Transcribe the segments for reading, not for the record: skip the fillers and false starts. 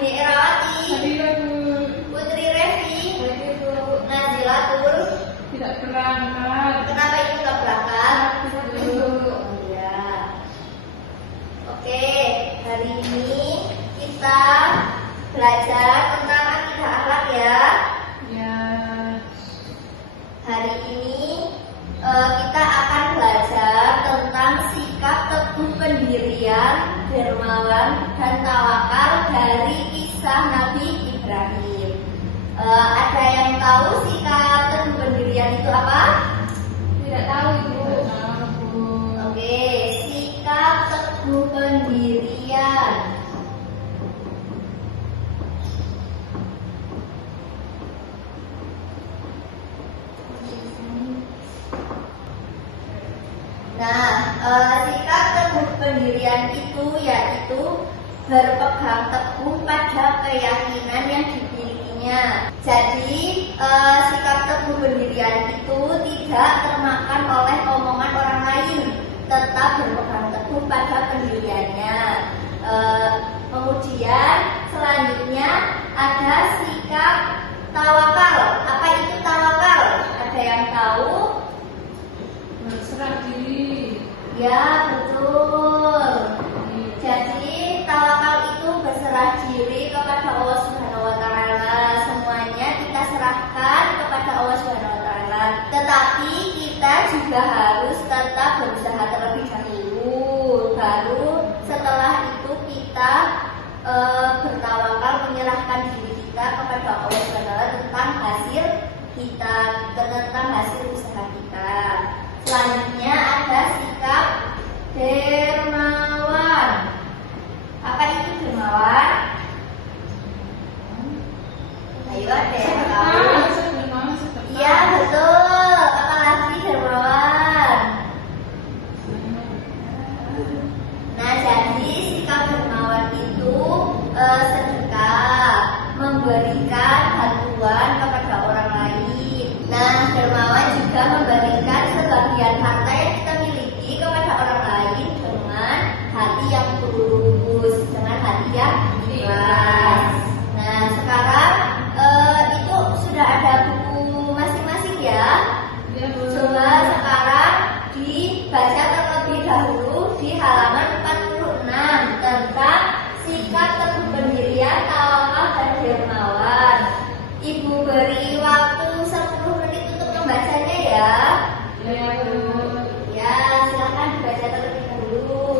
Bini Erawati. Hadirah Bu. Putri Revi. Hadir Bu. Nazilatul. Tidak berangkat. Kenapa itu nggak berangkat? Bu. Ya. Oke, hari ini kita belajar tentang akidah akhlak ya. Ya. Hari ini kita akan belajar tentang sikap teguh pendirian, dermawan, dan tawakal dari kisah Nabi Ibrahim. Ada yang tahu sikap teguh pendirian itu apa? Tidak tahu Ibu. Tahu Bu. Oke, sikap teguh pendirian. Nah, sikap teguh pendirian itu yaitu berpegang teguh pada keyakinan yang dimilikinya. Jadi, sikap teguh pendirian itu tidak termakan oleh omongan orang lain, tetap berpegang teguh pada pendiriannya. Kemudian selanjutnya ada sikap tawakal. Apa itu tawakal? Ada yang tahu? Berserah diri. Ya, betul. Jadi tawakal itu berserah diri kepada Allah Subhanahu wa taala. Semuanya kita serahkan kepada Allah Subhanahu wa taala. Tetapi kita juga harus tetap berusaha terlebih dahulu. Baru setelah itu kita bertawakal, menyerahkan diri kita kepada Allah Subhanahu wa taala tentang hasil kita, tentang hasil usaha kita. Selanjutnya ada sikap dermawan. Apa itu dermawan? Ayo ada yang tahu? Iya betul. Apalagi dermawan. Nah, jadi sikap dermawan itu sedekah, memberikan bantuan kepada orang lain. Nah, dermawan juga memberikan sebagian harta yang kita miliki kepada orang lain dengan hati yang tulus, dengan hati yang ikhlas. Nah, sekarang itu sudah ada buku masing-masing ya. Coba sekarang dibaca terlebih dahulu di halaman 46 tentang sikap teguh pendirian, tawakal, dan dermawan. Ibu beri waktu 10 menit untuk membacanya ya. Ya, silakan dibaca terlebih dahulu.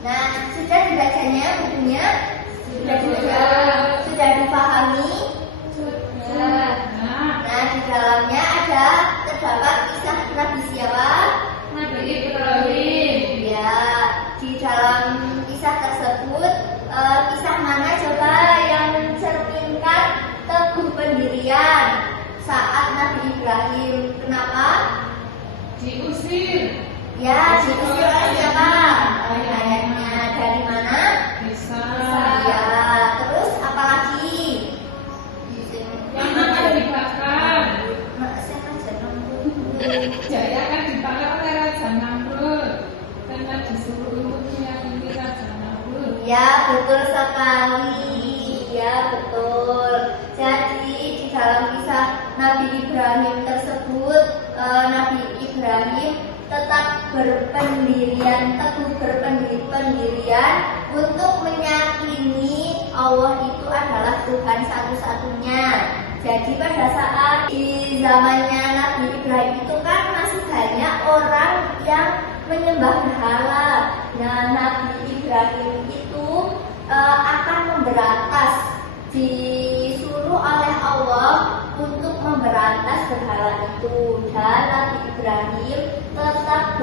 Nah, sudah dibacanya bukunya? Sudah dipahami? Nah, di dalamnya terdapat kisah Nabi siapa? Nabi Ibrahim. Ya, di dalam kisah tersebut, kisah mana coba yang mencerminkan teguh pendirian saat Nabi Ibrahim? Kenapa? Diusir. Ya, diusir oleh siapa? Oleh ayahnya. Dari mana? Bisa. Ya, terus apa lagi? Yang akan dibakar. Siapa jeneng? Jaya akan dibakar oleh Raja Namrud. Karena disuruh untuk meyakini Raja Namrud. Ya, betul sekali. Ya, betul. Jadi di dalam kisah Nabi Ibrahim tersebut, Nabi Ibrahim tetap berpendirian, teguh berpendirian untuk meyakini Allah itu adalah Tuhan satu-satunya. Jadi pada saat di zamannya Nabi Ibrahim itu kan masih banyak orang yang menyembah berhala. Nah, Nabi Ibrahim itu akan memberantas, disuruh oleh Allah untuk memberantas berhala itu, dan Nabi Ibrahim tetap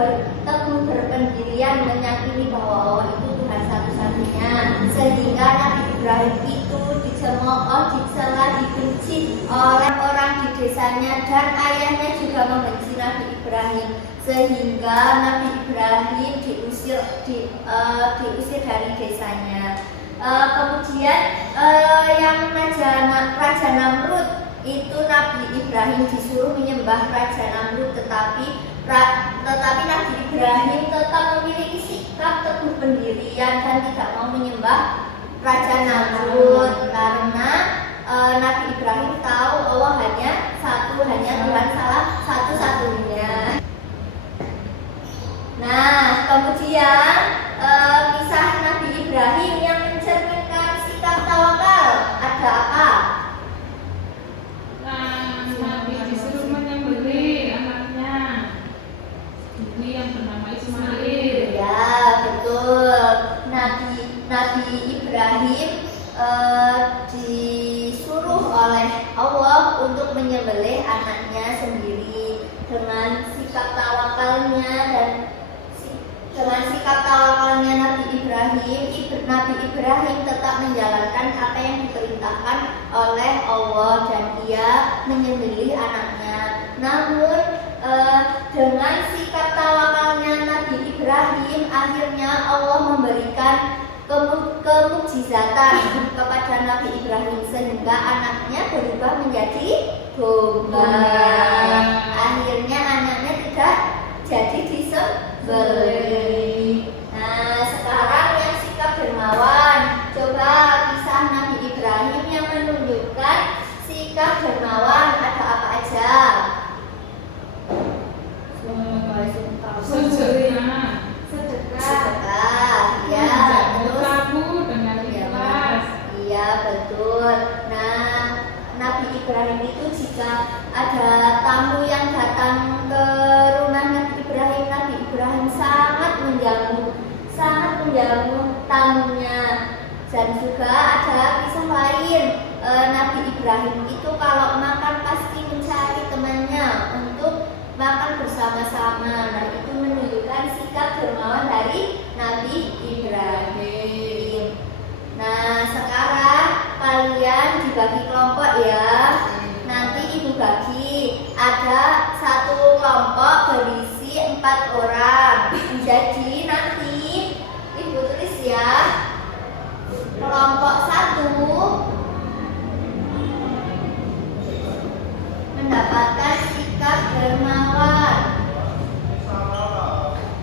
teguh berpendirian meyakini bahwa Allah itu Tuhan satu-satunya, sehingga Nabi Ibrahim itu dicemooh, dicela, dibenci oleh orang di desanya, dan ayahnya juga membenci Nabi Ibrahim, sehingga Nabi Ibrahim diusir dari desanya. Kemudian yang Raja Namrud itu Nabi Ibrahim disuruh menyembah Raja Namrud, tetapi Nabi Ibrahim tetap memiliki sikap teguh pendirian dan tidak mau menyembah Raja Namrud karena Nabi Ibrahim tahu Allah hanya Tuhan salah satu-satunya. Nah, kemudian kisah Nabi Ibrahim yang mencerminkan sikap tawakal ada apa? Nabi disuruh menyembelih anaknya ini yang bernama Ismail. Ya, betul. Nabi Ibrahim disuruh oleh Allah untuk menyembelih anaknya sendiri. Dengan sikap tawakalnya Nabi Ibrahim tetap menjalankan apa yang diperintahkan oleh Allah dan ia menyembelih anaknya. Namun dengan sikap tawakalnya Nabi Ibrahim, akhirnya Allah memberikan kemukjizatan kepada Nabi Ibrahim sehingga anaknya berubah menjadi domba. Akhirnya anaknya tidak jadi disembelih. Nah, sekarang yang sikap dermawan. Coba kisah Nabi Ibrahim yang menunjukkan sikap dermawan ada apa aja? Sedekah. Ya, terus dengan ikhlas. Iya, betul. Nah, Nabi Ibrahim itu jika ada tamu yang datang ke rumah Nabi Ibrahim sangat menjamu tamunya. Dan juga ada kisah lain, Nabi Ibrahim itu kalau makan pasti mencari temannya untuk makan bersama-sama. Nah, itu menunjukkan sikap dermawan dari Nabi Ibrahim. Nah, sekarang kalian dibagi kelompok ya. Nanti ibu bagi, ada satu kelompok berisi 4 orang. Jadi nanti ibu tulis ya. Kelompok 1 mendapatkan sikap dermawan.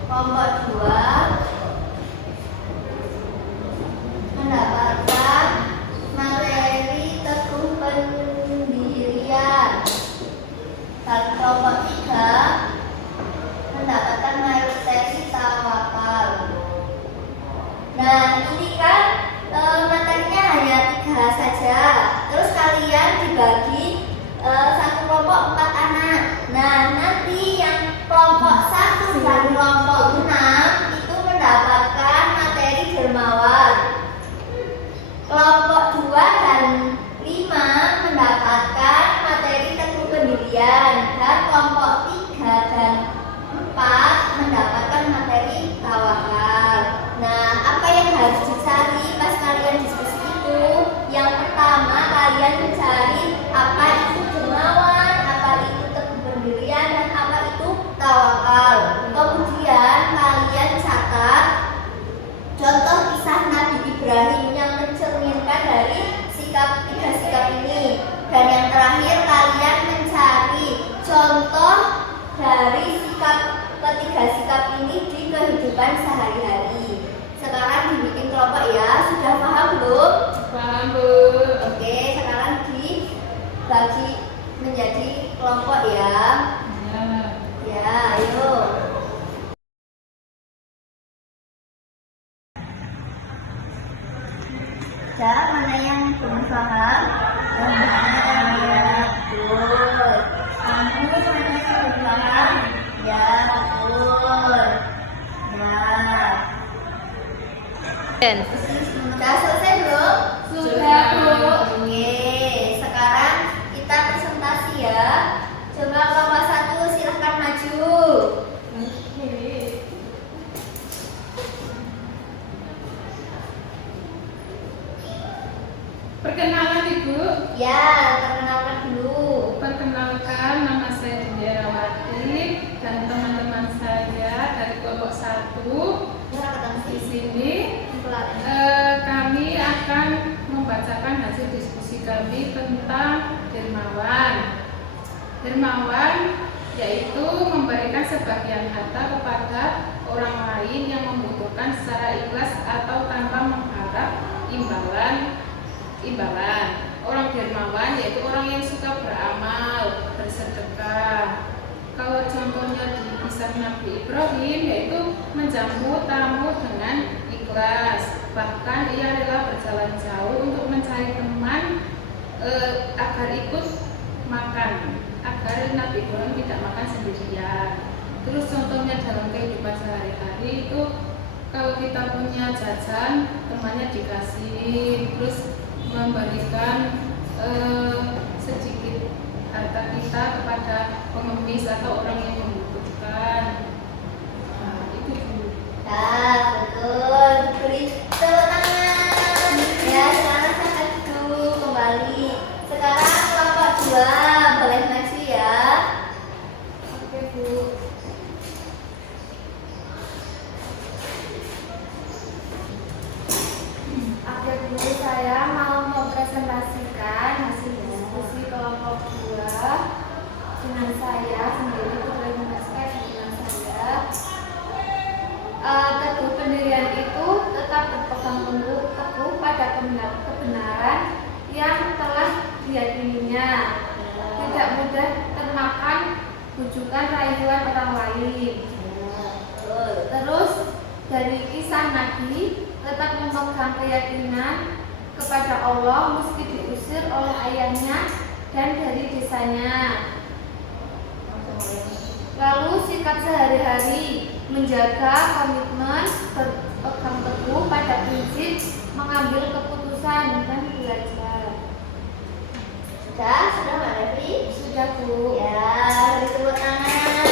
Kelompok 2 mendapatkan materi teguh pendirian. Dan kelompok 3 mendapatkan materi tawakal. Nah, ini kan materinya hanya 3 saja. Terus kalian dibagi satu kelompok 4 anak. Nah, nanti yang kelompok 1 dan kelompok 6 itu mendapatkan materi dermawan. Kelompok 2 dan 5 mendapatkan materi teguh pendirian. Dan kelompok 3 dan 4 mendapatkan materi tawakal. Nah, apa yang harus dicari pas kalian diskusi itu? Yang pertama, kalian mencari apa itu dermawan, apa itu teguh pendirian, dan apa itu tawakal. Kemudian kalian catat contoh kisah Nabi Ibrahim yang mencerminkan dari tiga sikap ini. Dan yang terakhir, kalian mencari contoh dari ketiga sikap ini di kehidupan sehari-hari. Sekarang dibikin kelompok ya. Sudah paham belum? Paham, Bu. Oke, sekarang dibagi menjadi kelompok ya. Ya, ayo. Mana yang belum paham? Ya, betul. Kamu mana yang belum paham? Ya, betul. Ya. Sudah selesai belum? Sudah, Bu. Oke, sekarang kita presentasi ya. Coba kelompok 1 silahkan maju. Perkenalan Ibu. Ya, perkenalkan dulu. Perkenalkan, nama saya Dindarawati dan teman-teman saya dari kelompok 1 di sini. Kami kami tentang dermawan. Dermawan yaitu memberikan sebagian harta kepada orang lain yang membutuhkan secara ikhlas atau tanpa mengharap imbalan. Orang dermawan yaitu orang yang suka beramal, bersedekah. Kalau contohnya di kisah Nabi Ibrahim yaitu menjamu tamu dengan ikhlas. Bahkan ia rela berjalan jauh untuk mencari teman agar ikut makan, agar Nabi Ibrahim tidak makan sendirian. Terus contohnya dalam kehidupan sehari-hari itu kalau kita punya jajan, temannya dikasih, terus memberikan sedikit harta kita kepada pengemis atau orang yang membutuhkan. Nah, itu dulu. Ya, betul. Beri tepuk tangan. Ya, sekarang saya dulu kembali. Sekarang kelompok 2 boleh maju ya. Oke, Bu. Oke, Bu, saya mau mempresentasikan hasil diskusi kelompok 2 dengan saya sendiri, Putri Munaska, dengan saya. Teguh pendirian itu tetap berpegang teguh pada kebenaran yang telah diyakininya, tidak mudah termakan bujukan rayuan orang lain. Terus dari kisah Nabi, tetap memegang keyakinan kepada Allah meski diusir oleh ayahnya dan dari desanya. Lalu sikap sehari-hari menjaga komitmen, berpegang teguh pada prinsip, mengambil keputusan dan belajar. Sudah Mbak Devi? Sudah, Bu. Ya, beri tepuk tangan.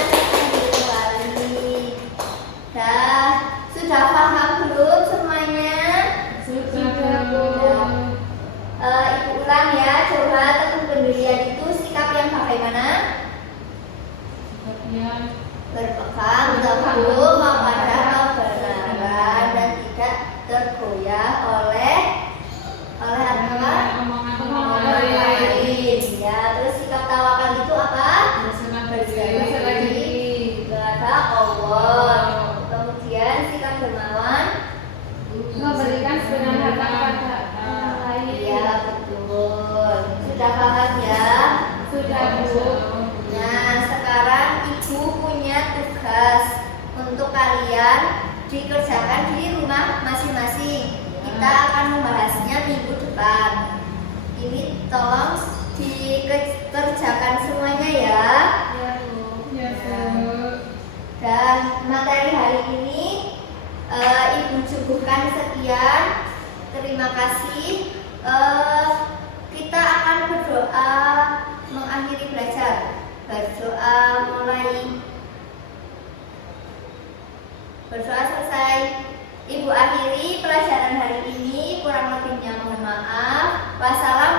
Kembali. Sudah paham belum semuanya? Sudah, Bu. Ibu ulang ya, coba teguh pendirian itu sikap yang bagaimana? Berpegang teguh kepada kebenaran dan tidak tergoyah oleh apa? Omongan lain. Ya, terus sikap tawakal itu apa? Berserah diri kepada Allah. Kemudian sikap dermawan Memberikan segenap harta kepada orang lain. ya, betul. Sudah paham ya? Sudah, Bu. Nah, sekarang Ibu punya tugas untuk kalian dikerjakan di rumah masing-masing. Kita akan membahasnya minggu depan. Ini tolong dikerjakan semuanya ya. Ya, Bu. Ya, Bu. Dan materi hari ini Ibu cukupkan sekian. Terima kasih. Kita akan berdoa mengakhiri belajar. Berdoa selesai. Ibu akhiri pelajaran hari ini. Kurang lebihnya mohon maaf. Wassalamualaikum